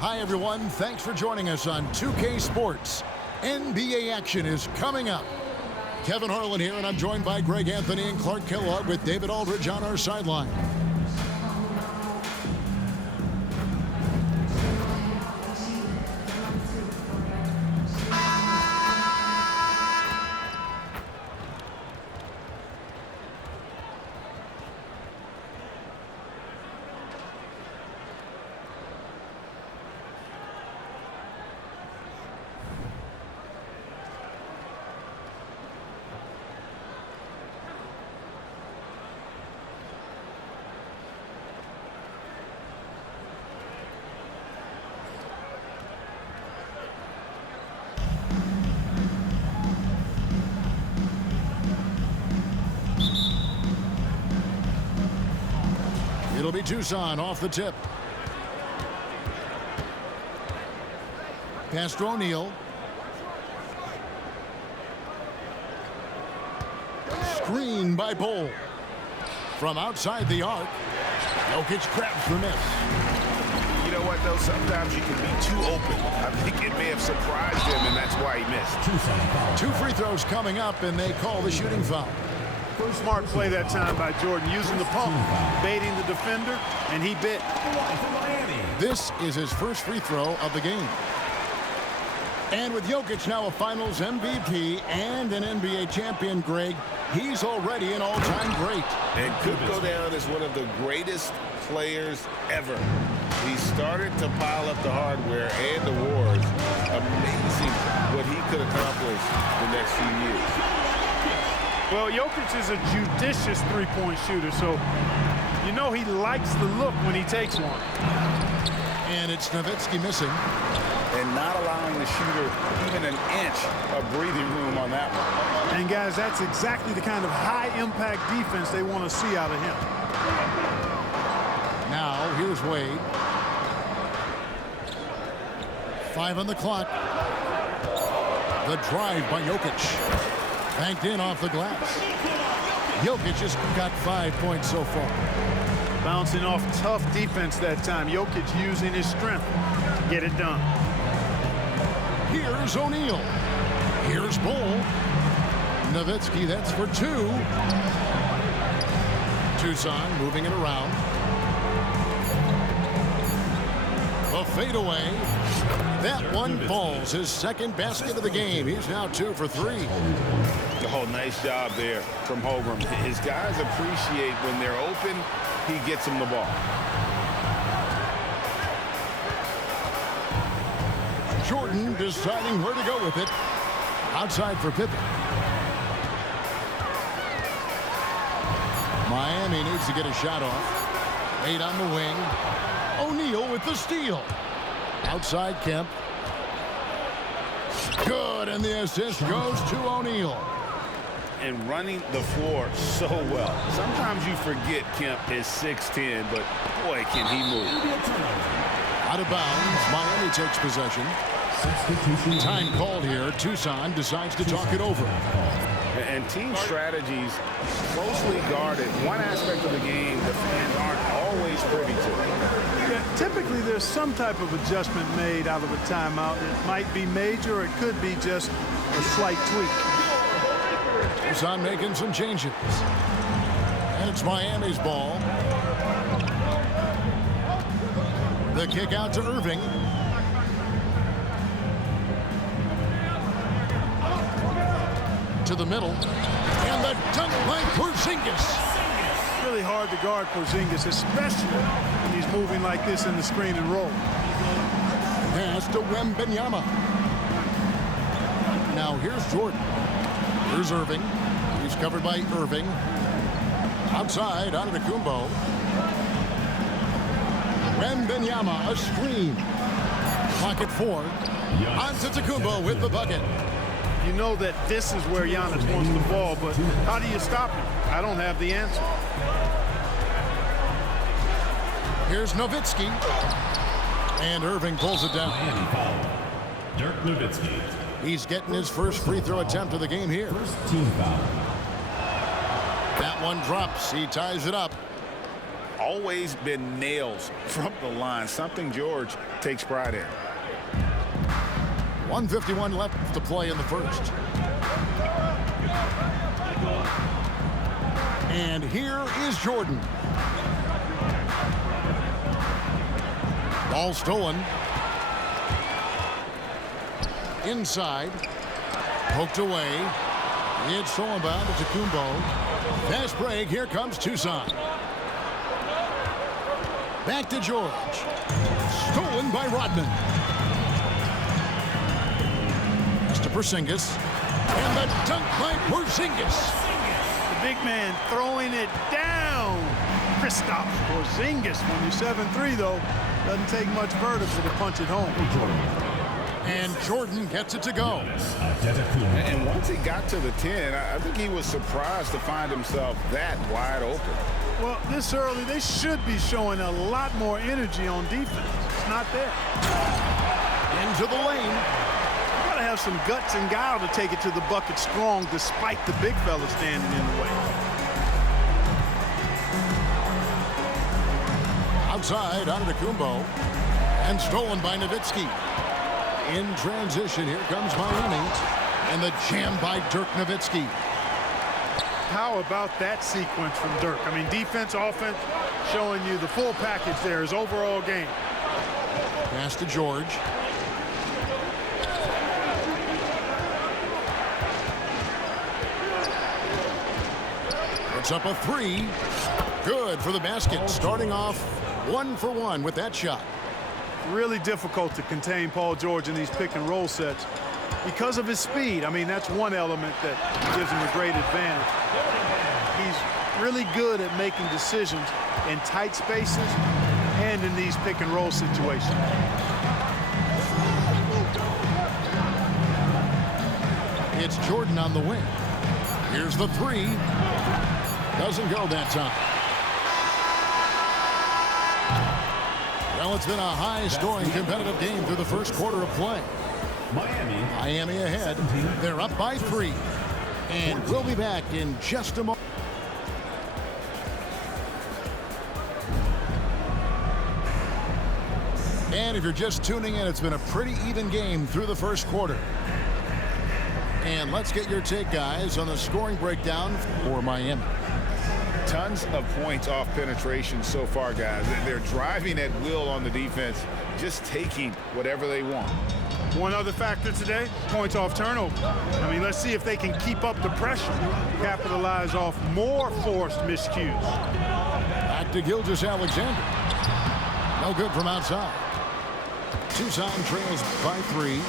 Hi, everyone. Thanks for joining us on 2K Sports. NBA action is coming up. Kevin Harlan here, and I'm joined by Greg Anthony and Clark Kellogg with David Aldridge on our sideline. It'll be Tucson off the tip. Pass to O'Neal. Screen by Bol. From outside the arc, Jokic grabs the miss. You know what, though? Sometimes you can be too open. I think it may have surprised him, and that's why he missed. 2 free throws coming up, and they call the shooting foul. Smart play that time by Jordan, using the pump, baiting the defender, and he bit. This is his first free throw of the game. And with Jokic now a Finals MVP and an NBA champion, Greg, he's already an all-time great. And could go down as one of the greatest players ever. He started to pile up the hardware and the wars. Amazing what he could accomplish the next few years. Well, Jokic is a judicious three-point shooter, so you know he likes the look when he takes one. And it's Nowitzki missing. And not allowing the shooter even an inch of breathing room on that one. And, guys, that's exactly the kind of high-impact defense they want to see out of him. Now, here's Wade. 5 on the clock. The drive by Jokic. Banked in off the glass. Jokic has got 5 points so far. Bouncing off tough defense that time. Jokic using his strength to get it done. Here's O'Neal. Here's Bol. Nowitzki, that's for 2. Tucson moving it around. A fadeaway. That one falls. His second basket of the game. He's now 2 for 3. Oh, nice job there from Holmgren. His guys appreciate when they're open, he gets them the ball. Jordan deciding where to go with it. Outside for Pippen. Miami needs to get a shot off. 8 on the wing. O'Neal with the steal. Outside Kemp. Good, and the assist goes to O'Neal. And running the floor so well. Sometimes you forget Kemp is 6'10", but boy, can he move. Out of bounds, Miami takes possession. Time called here. Tucson decides to talk it over. And team strategies closely guarded. One aspect of the game the fans aren't always privy to. Yeah, typically there's some type of adjustment made out of a timeout. It might be major, or it could be just a slight tweak. Tucson making some changes. And it's Miami's ball. The kick out to Irving. To the middle. And the dunk by Porzingis. Really hard to guard Porzingis, especially when he's moving like this in the screen and roll. Pass to Wembanyama. Now here's Jordan. Here's Irving. He's covered by Irving. Outside, Antetokounmpo. Wembanyama, a screen. Clock at 4. Antetokounmpo with the bucket. You know that this is where Giannis wants the ball, but how do you stop him? I don't have the answer. Here's Nowitzki. And Irving pulls it down. Dirk Nowitzki. He's getting his first free throw attempt of the game here. First team foul. That one drops. He ties it up. always been nails from the line, something George takes pride in. 1:51 left to play in the first. And here is Jordan. Ball stolen. Inside. Poked away. It's stolen by Antetokounmpo. Fast break. Here comes Tucson. Back to George. Stolen by Rodman. To Porzingis. And the dunk by Porzingis. The big man throwing it down. Kristaps Porzingis. When you're 7'3", though, doesn't take much vertical to punch it home. And Jordan gets it to go. And once he got to the 10, I think he was surprised to find himself that wide open. Well, this early, they should be showing a lot more energy on defense. It's not there. Into the lane. You gotta have some guts and guile to take it to the bucket strong despite the big fella standing in the way. Outside, Antetokounmpo. And stolen by Nowitzki. In transition, here comes Miami. And the jam by Dirk Nowitzki. How about that sequence from Dirk? I mean, defense, offense, showing you the full package there, his overall game. Pass to George. It's up a three. Good for the basket. Starting off 1 for 1 with that shot. Really difficult to contain Paul George in these pick and roll sets because of his speed. I mean, that's one element that gives him a great advantage. He's really good at making decisions in tight spaces and in these pick and roll situations. It's Jordan on the wing. Here's the three. Doesn't go that time. Well, it's been a high-scoring competitive game through the first quarter of play. Miami ahead. They're up by 3. And we'll be back in just a moment. And if you're just tuning in, it's been a pretty even game through the first quarter. And let's get your take, guys, on the scoring breakdown for Miami. Tons of points off penetration so far, guys. They're driving at will on the defense, just taking whatever they want. One other factor today, points off turnover. I mean, let's see if they can keep up the pressure, capitalize off more forced miscues. Back to Gilgeous-Alexander. No good from outside. Tucson trails by 3.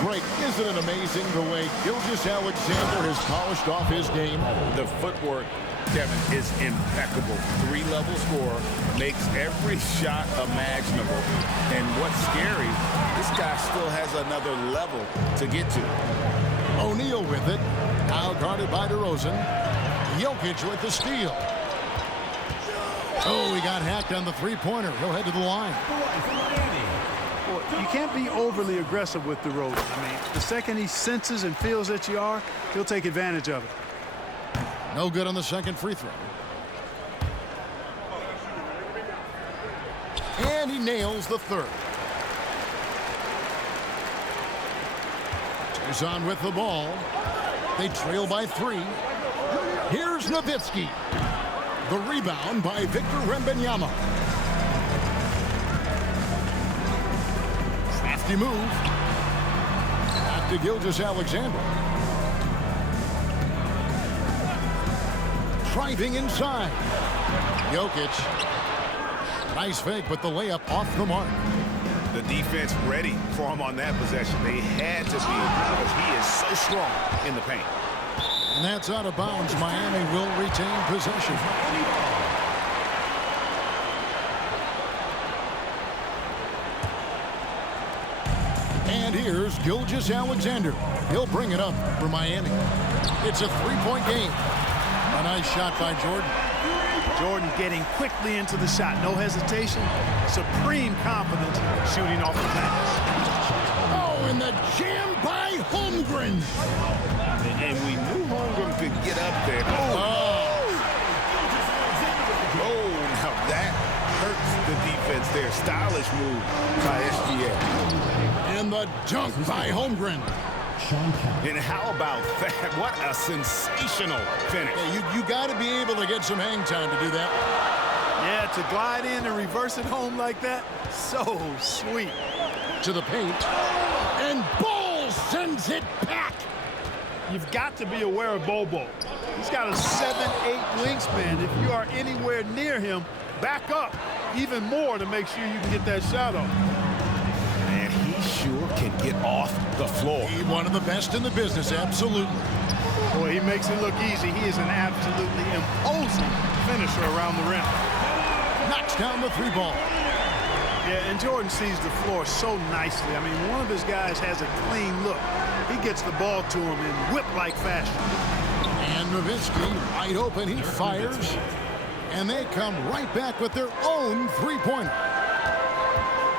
Greg, isn't it amazing the way Gilgeous-Alexander has polished off his game? The footwork, Kevin, is impeccable. 3-level scorer, makes every shot imaginable. And what's scary, this guy still has another level to get to. O'Neal with it. Now guarded by DeRozan. Jokic with the steal. Oh, he got hacked on the three-pointer. He'll head to the line. You can't be overly aggressive with DeRozan. I mean, the second he senses and feels that you are, he'll take advantage of it. No good on the second free throw. And he nails the third. Tucson with the ball. They trail by 3. Here's Nowitzki. The rebound by Victor Wembanyama. Crafty move. Back to Gilgeous-Alexander. Driving inside. Jokic. Nice fake, but the layup off the mark. The defense ready for him on that possession. They had to be because he is so strong in the paint. And that's out of bounds. Miami will retain possession. And here's Gilgeous-Alexander. He'll bring it up for Miami. It's a 3-point game. A nice shot by Jordan. Jordan getting quickly into the shot. No hesitation. Supreme confidence shooting off the pass. Oh, and the jam by Holmgren. And we knew Holmgren could get up there. Oh, defense there. Stylish move by SGA. And the dunk by Holmgren. And how about that? What a sensational finish. Yeah, you got to be able to get some hang time to do that. Yeah, to glide in and reverse it home like that, so sweet. To the paint. And Bol sends it back. You've got to be aware of Bobo. He's got a 7'8" wingspan. If you are anywhere near him, back up even more to make sure you can get that shot off. And he sure can get off the floor. He's one of the best in the business, absolutely. Boy, he makes it look easy. He is an absolutely imposing finisher around the rim. Knocks down the three ball. Yeah, and Jordan sees the floor so nicely. I mean, one of his guys has a clean look. He gets the ball to him in whip-like fashion. And Nowitzki, wide open, he fires. And they come right back with their own three-pointer.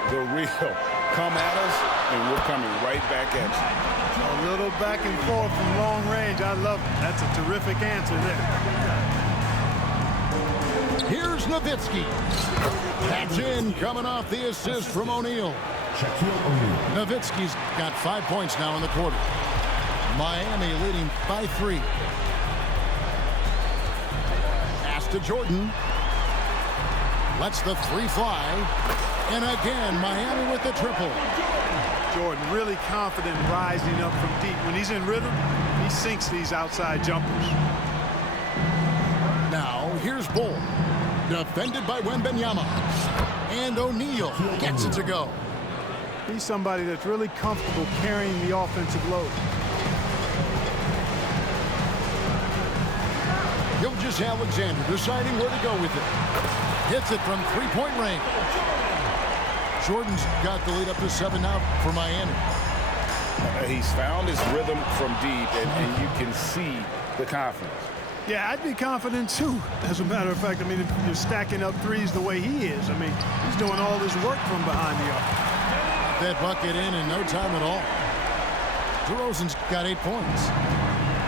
The real come at us, and we're coming right back at you. A little back and forth from long range. I love it. That's a terrific answer there. Here's Nowitzki. That's in, coming off the assist from O'Neal. Nowitzki's got 5 points now in the quarter. Miami leading by 3. Pass to Jordan. Lets the three fly. And again, Miami with the triple. Jordan really confident rising up from deep. When he's in rhythm, he sinks these outside jumpers. Now, here's Bol. Defended by Wembanyama. And O'Neal gets it to go. He's somebody that's really comfortable carrying the offensive load. Gilgeous-Alexander deciding where to go with it. Hits it from three-point range. Jordan's got the lead up to 7 now for Miami. He's found his rhythm from deep, and you can see the confidence. Yeah, I'd be confident too. As a matter of fact, I mean, if you're stacking up threes the way he is, I mean, he's doing all this work from behind the arc. That bucket in no time at all. DeRozan's got 8 points.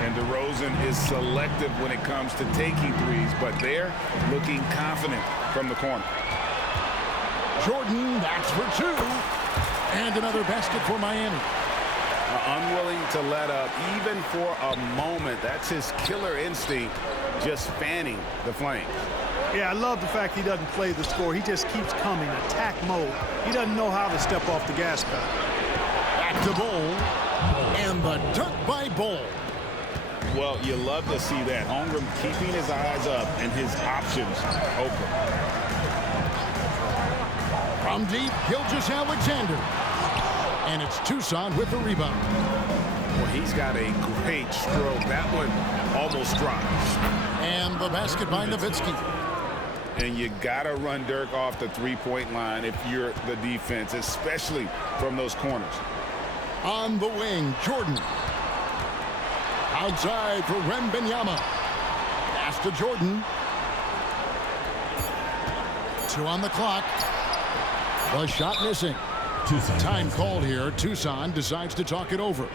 And DeRozan is selective when it comes to taking threes, but they're looking confident from the corner. Jordan, that's for 2. And another basket for Miami. Unwilling to let up even for a moment. That's his killer instinct, just fanning the flames. Yeah, I love the fact he doesn't play the score. He just keeps coming, attack mode. He doesn't know how to step off the gas pedal. Back to Bol. And the dunk by Bol. Well, you love to see that. Holmgren keeping his eyes up and his options open. From deep, Gilgeous-Alexander. And it's Tucson with the rebound. Well, he's got a great stroke. That one almost dropped. And the basket by Nowitzki. And you got to run Dirk off the three-point line if you're the defense, especially from those corners. On the wing, Jordan. Outside for Wembanyama. Pass to Jordan. 2 on the clock. The shot missing. Time called here. Tucson decides to talk it over.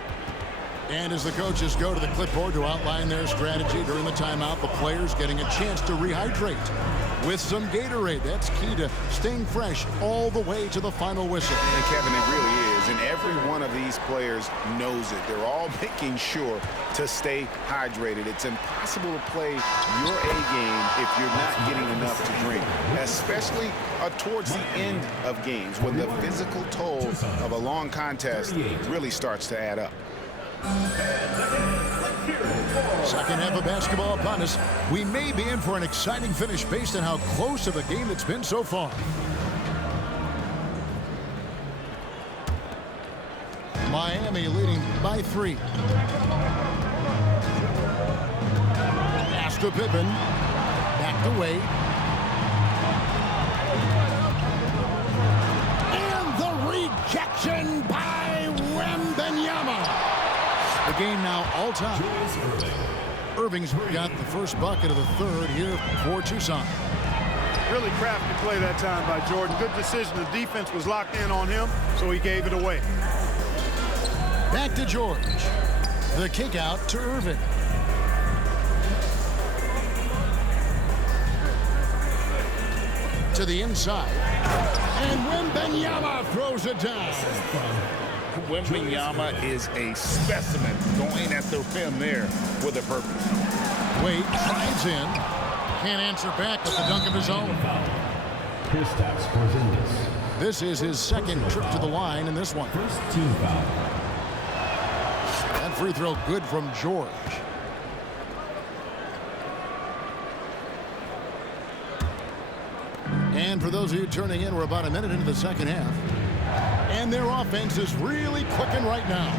And as the coaches go to the clipboard to outline their strategy during the timeout, the players getting a chance to rehydrate with some Gatorade. That's key to staying fresh all the way to the final whistle. And Kevin, it really is. And every one of these players knows it. They're all making sure to stay hydrated. It's impossible to play your A game if you're not getting enough to drink, especially towards the end of games when the physical toll of a long contest really starts to add up. Second half of basketball upon us. We may be in for an exciting finish based on how close of a game it's been so far. Miami leading by 3. Pass to Pippen. Back to Wade. And the rejection by Wembanyama. The game now all time. Irving's got the first bucket of the third here for Tucson. Really crafty play that time by Jordan. Good decision. The defense was locked in on him, so he gave it away. Back to George. The kick out to Irving. to the inside. And Wembanyama throws it down. Wembanyama is a specimen going at the rim there with a purpose. Wade drives in. Can't answer back with the dunk of his own. Kristaps Porzingis. This is his second trip to the line in this one. First team foul. That free throw good from George. And for those of you turning in, we're about a minute into the second half. And their offense is really clicking right now.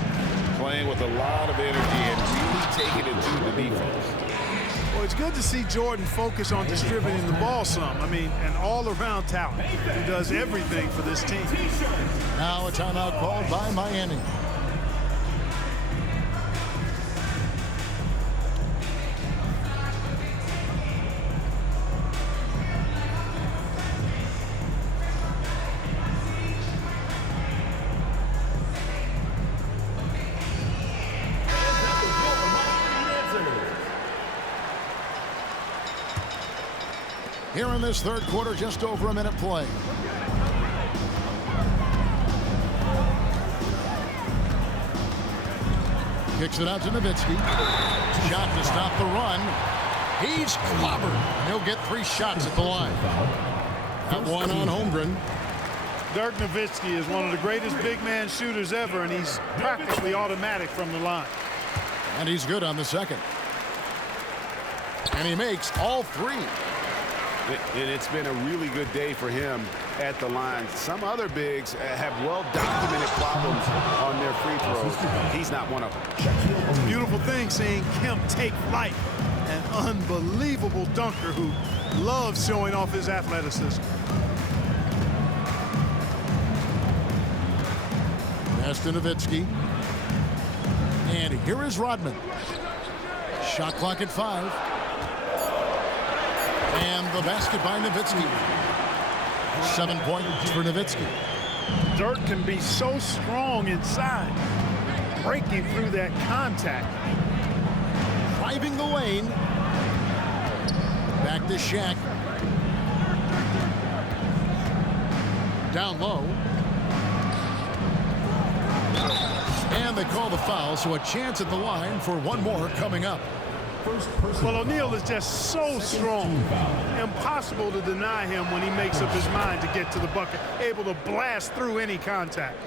Playing with a lot of energy and really taking it to the defense. Well, it's good to see Jordan focus on distributing the ball some. I mean, an all-around talent who does everything for this team. Now a timeout called by Miami. Here in this third quarter, just over a minute play. Kicks it out to Nowitzki. Shot to stop the run. He's clobbered. He'll get 3 shots at the line. That one on Holmgren. Dirk Nowitzki is one of the greatest big man shooters ever, and he's practically automatic from the line. And he's good on the second. And he makes all 3. And it's been a really good day for him at the line. Some other bigs have well-documented problems on their free throws. He's not one of them. It's a beautiful thing seeing Kemp take flight. An unbelievable dunker who loves showing off his athleticism. Pass to Nowitzki. And here is Rodman. Shot clock at 5. And the basket by Nowitzki. 7 points for Nowitzki. Dirk can be so strong inside, breaking through that contact. Driving the lane. Back to Shaq. Down low. And they call the foul, so a chance at the line for one more coming up. Well, O'Neal is just so strong. Impossible to deny him when he makes up his mind to get to the bucket. Able to blast through any contact.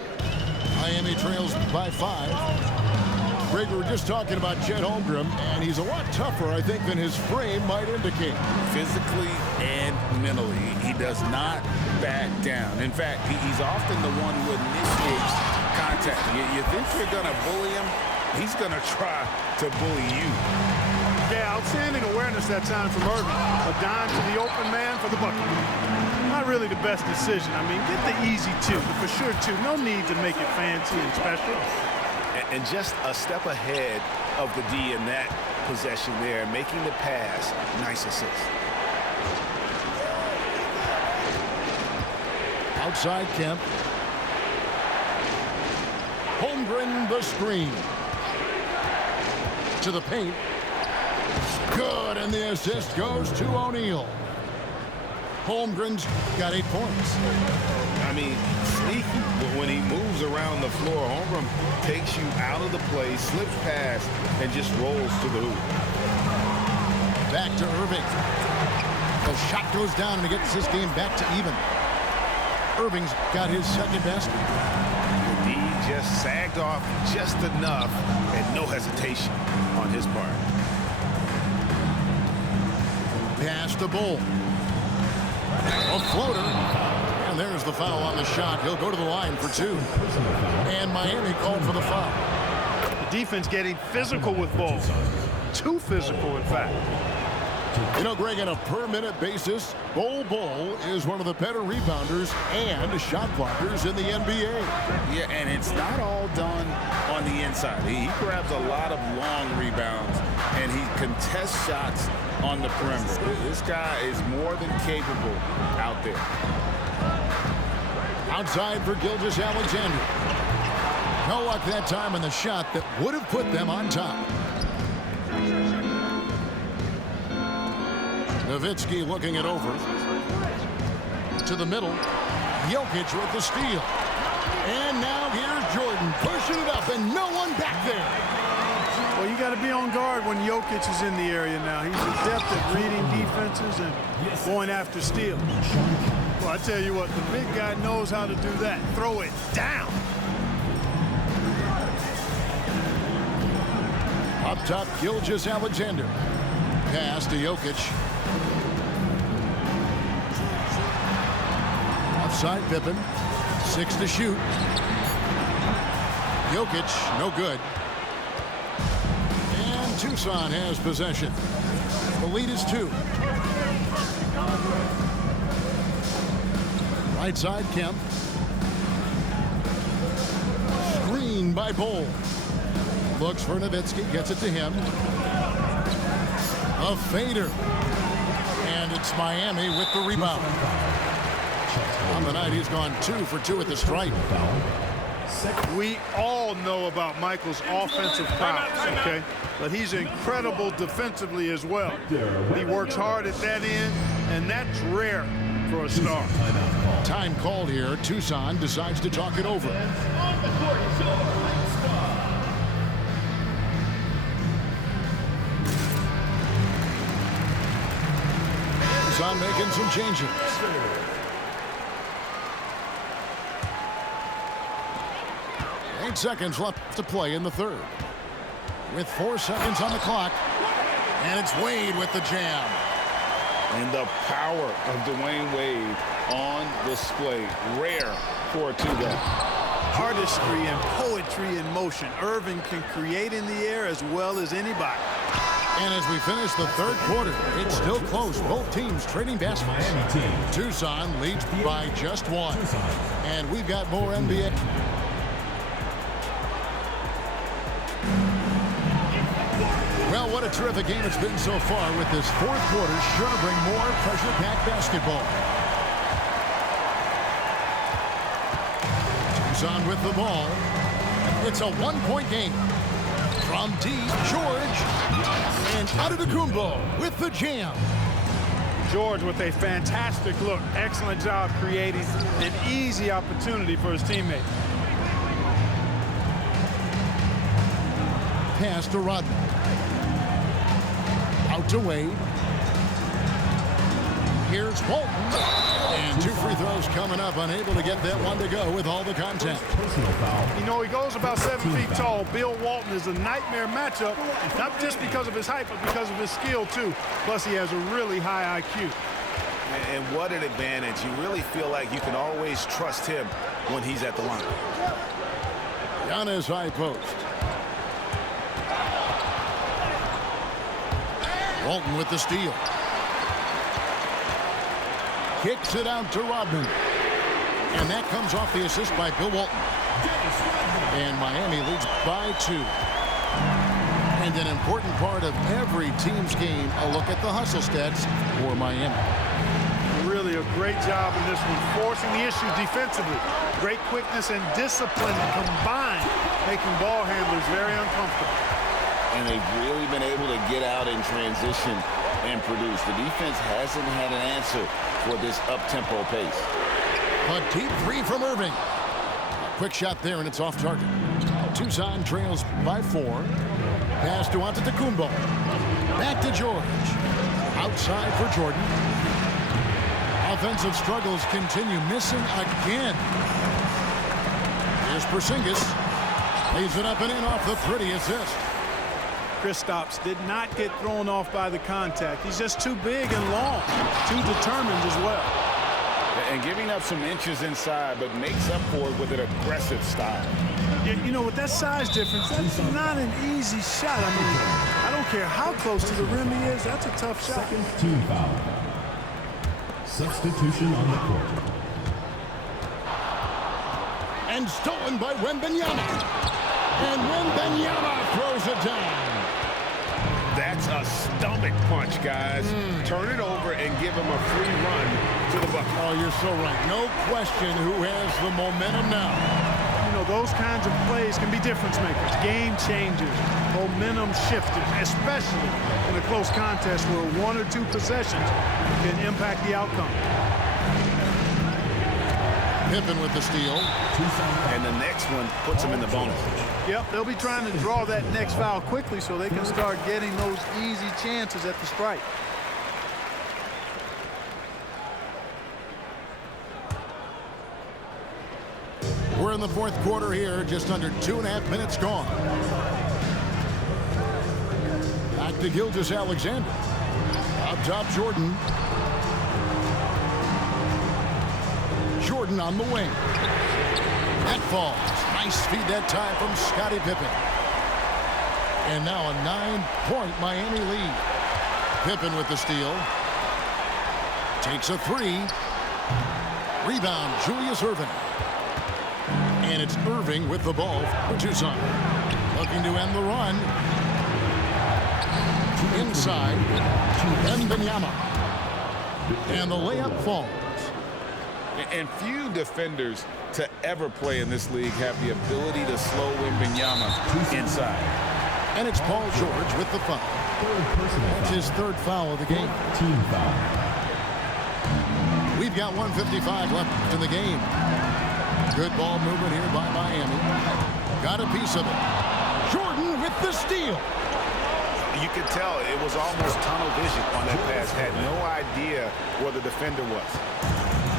Miami trails by 5. Greg, we were just talking about Chet Holmgren, and he's a lot tougher, I think, than his frame might indicate. Physically and mentally, he does not back down. In fact, he's often the one who initiates contact. You think you're going to bully him? He's going to try to bully you. Yeah, outstanding awareness that time from Irving. A dime to the open man for the bucket. Not really the best decision. I mean, get the easy 2, the for sure 2. No need to make it fancy and special. And just a step ahead of the D in that possession there, making the pass. Nice assist. Outside Kemp. Holmgren the screen. To the paint. Good, and the assist goes to O'Neal. Holmgren's got 8 points. I mean, sneaky. When he moves around the floor, Holmgren takes you out of the play, slips past, and just rolls to the hoop. Back to Irving. The shot goes down, and he gets this game back to even. Irving's got his second basket. The D just sagged off just enough, and no hesitation on his part. Pass to Bull. A floater. And there's the foul on the shot. He'll go to the line for 2. And Miami called for the foul. The defense getting physical with Bull. Too physical, in fact. You know, Greg, on a per-minute basis, Bol Bol is one of the better rebounders and shot blockers in the NBA. Yeah, and it's not all done on the inside. He grabs a lot of long rebounds, and he contests shots on the perimeter. This guy is more than capable out there. Outside for Gilgeous-Alexander. No luck that time on the shot that would have put them on top. Nowitzki looking it over. to the middle. Jokic with the steal. And now here's Jordan pushing it up, and no one back there. Well, you got to be on guard when Jokic is in the area now. He's adept at reading defenses and going after steals. Well, I tell you what, the big guy knows how to do that. Throw it down. Up top, Gilgeous-Alexander. Pass to Jokic. Offside, Pippen. 6 to shoot. Jokic, no good. And Tucson has possession. The lead is 2. Right side, Kemp. Screen by Bol. Looks for Nowitzki, gets it to him. A fader. And it's Miami with the rebound. On the night, he's gone 2 for 2 at the stripe. We all know about Michael's offensive prowess, okay? But he's incredible defensively as well. He works hard at that end, and that's rare for a star. Time called here. Tucson decides to talk it over. Tucson making some changes. Eight seconds left to play in the third. With 4 seconds on the clock. And it's Wade with the jam. And the power of Dwayne Wade on display. Rare for a two-guy. Artistry and poetry in motion. Irving can create in the air as well as anybody. And as we finish the third quarter, it's still close. Both teams trading baskets. Tucson leads by just 1. And we've got more NBA. Well, what a terrific game it's been so far, with this fourth quarter sure to bring more pressure-packed basketball. Tucson with the ball. It's a one-point game. From deep, George. And Antetokounmpo with the jam. George with a fantastic look. Excellent job creating an easy opportunity for his teammate. Pass to Rodman. Out to Wade. Here's Walton. And 2 free throws coming up. Unable to get that one to go with all the contact. You know, he goes about 7 feet tall. Bill Walton is a nightmare matchup, not just because of his height, but because of his skill, too. Plus, he has a really high IQ. And what an advantage. You really feel like you can always trust him when he's at the line. Giannis high post. Walton with the steal. Kicks it out to Rodman. And that comes off the assist by Bill Walton. And Miami leads by 2. And an important part of every team's game, a look at the hustle stats for Miami. Really a great job in this one, forcing the issue defensively. Great quickness and discipline combined, making ball handlers very uncomfortable. And they've really been able to get out in transition and produce. The defense hasn't had an answer for this up-tempo pace. A deep 3 from Irving. Quick shot there, and it's off target. Tucson trails by 4. Pass to Antetokounmpo. Back to George. Outside for Jordan. Offensive struggles continue, missing again. Here's Porzingis. Lays it up and in off the pretty assist. Kristaps did not get thrown off by the contact. He's just too big and long, too determined as well. And giving up some inches inside, but makes up for it with an aggressive style. You know, with that size difference, that's not an easy shot. I mean, I don't care how close to the rim he is. That's a tough shot. Second team foul. Substitution on the court. And stolen by Wembanyama. And Wembanyama throws it down. That's a stomach punch, guys. Turn it over and give him a free run to the bucket. Oh, you're so right. No question who has the momentum now. You know, those kinds of plays can be difference makers, game changers, momentum shifters, especially in a close contest where 1 or 2 possessions can impact the outcome. Pippen with the steal. And the next one puts him in the bonus. Yep, they'll be trying to draw that next foul quickly so they can start getting those easy chances at the strike. We're in the fourth quarter here, just under 2.5 minutes gone. Back to Gilgeous-Alexander. Up top, Jordan. Jordan on the wing. That falls. Nice feed that time from Scottie Pippen. And now a 9-point Miami lead. Pippen with the steal. Takes a three. Rebound, Julius Erving. And it's Irving with the ball for Tucson. Looking to end the run. Inside. Wembanyama. And the layup falls. And few defenders to ever play in this league have the ability to slow Wembanyama inside. And it's Paul George with the foul. That's his third foul of the game. Team foul. We've got 1:55 left in the game. Good ball movement here by Miami. Got a piece of it. Jordan with the steal. You could tell it was almost tunnel vision on that pass. Had no idea where the defender was.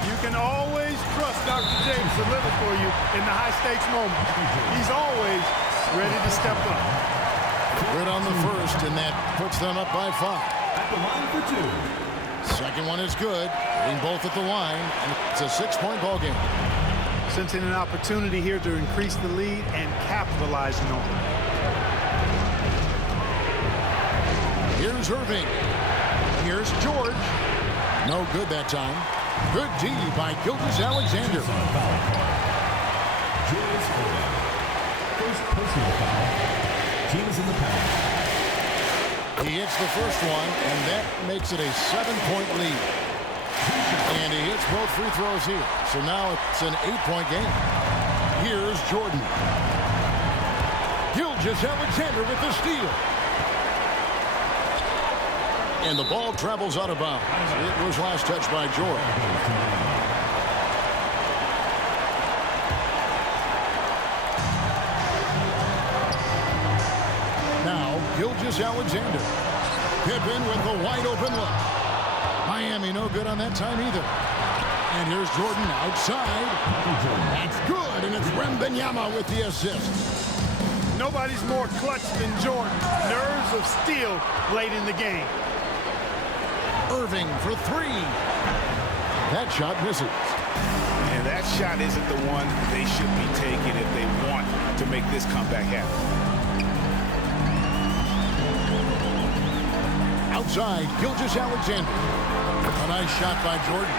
You can always trust Dr. James to deliver for you in the high-stakes moments. He's always ready to step up. Good on the first, and that puts them up by 5. At the line for 2. Second one is good. Hitting both at the line, and it's a 6-point ball game. Sensing an opportunity here to increase the lead and capitalizing on it. Here's Irving. Here's George. No good that time. Good D by Gilgeous-Alexander. Julius Erving. First personal foul. Team is in the penalty. He hits the first one, and that makes it a 7-point lead. And he hits both free throws here. So now it's an 8-point game. Here's Jordan. Gilgeous-Alexander with the steal. And the ball travels out of bounds. It was last touched by George. Now, Gilgeous-Alexander. Pippen with the wide open look. Miami no good on that time either. And here's Jordan outside. That's good, and it's Wembanyama with the assist. Nobody's more clutch than Jordan. Nerves of steel late in the game. Irving for three. That shot misses. And that shot isn't the one they should be taking if they want to make this comeback happen. Outside, Gilgeous-Alexander. A nice shot by Jordan.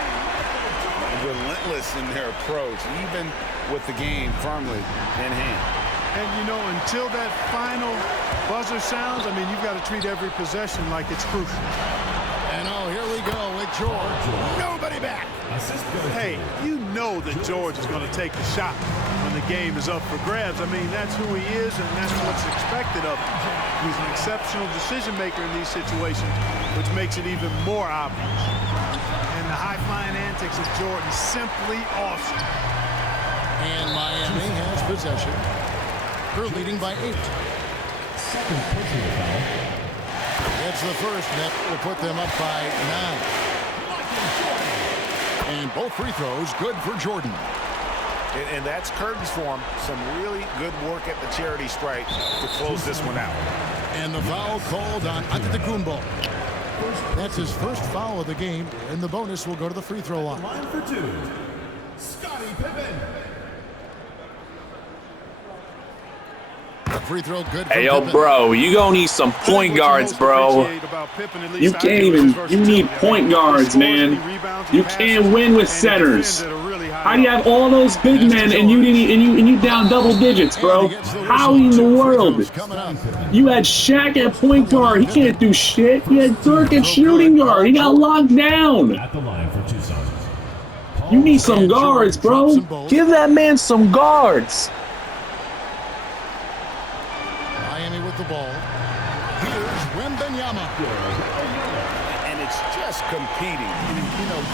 Relentless in their approach, even with the game firmly in hand. And, you know, until that final buzzer sounds, I mean, you've got to treat every possession like it's crucial. And oh, here we go with George. Nobody back. Hey, you know that George is going to take the shot when the game is up for grabs. I mean, that's who he is, and that's what's expected of him. He's an exceptional decision maker in these situations, which makes it even more obvious. And the high-flying antics of Jordan simply awesome. And Miami has possession. They're leading by 8. Second personal foul. That's the first, and that will put them up by 9. And both free throws good for Jordan. And that's curtains for him. Some really good work at the charity stripe to close this one out. And the foul called on Antetokounmpo. That's his first foul of the game, and the bonus will go to the free throw line. Line for 2. Scottie Pippen. Free throw good for Hey, yo, Pippen. bro, you gonna need some point guards, bro. You can't even, you need point guards, man. You can't win with setters. How do you have all those big men and you down double digits, bro? How in the world? You had Shaq at point guard. He can't do shit. You had Dirk at shooting guard. He got locked down. At the line for Tucson. You need some guards, bro. Give that man some guards. Miami with the ball. Here's Wembanyama. And it's just competing,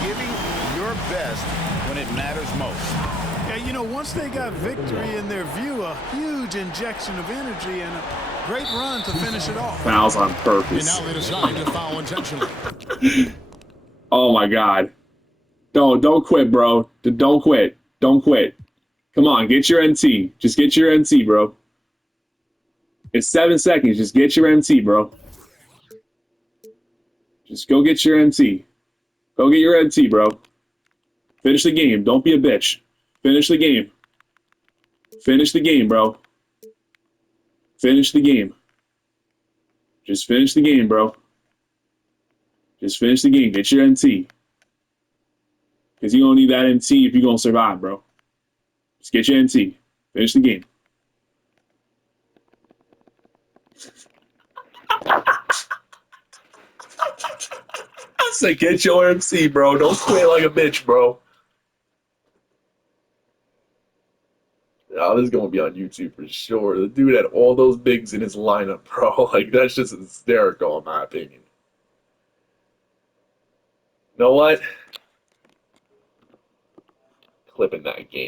giving your best when it matters most. Yeah, once they got victory in their view, a huge injection of energy and a great run to finish it off. Fouls on And purpose. now they decide to foul intentionally. Oh my God. Don't quit, bro. Don't quit. Don't quit. Come on, get your NT. Just get your NT, bro. It's 7 seconds. Just get your NT, bro. Just go get your NT. Go get your NT, bro. Finish the game. Don't be a bitch. Finish the game. Finish the game, bro. Finish the game. Just finish the game, bro. Just finish the game. Get your NT. Because you're going to need that NT if you're going to survive, bro. Just get your NT. Finish the game. I said get your MC, bro. Don't quit like a bitch, bro. Oh, this is going to be on YouTube for sure. The dude had all those bigs in his lineup, bro. Like, that's just hysterical, in my opinion. You know what? Clipping that game.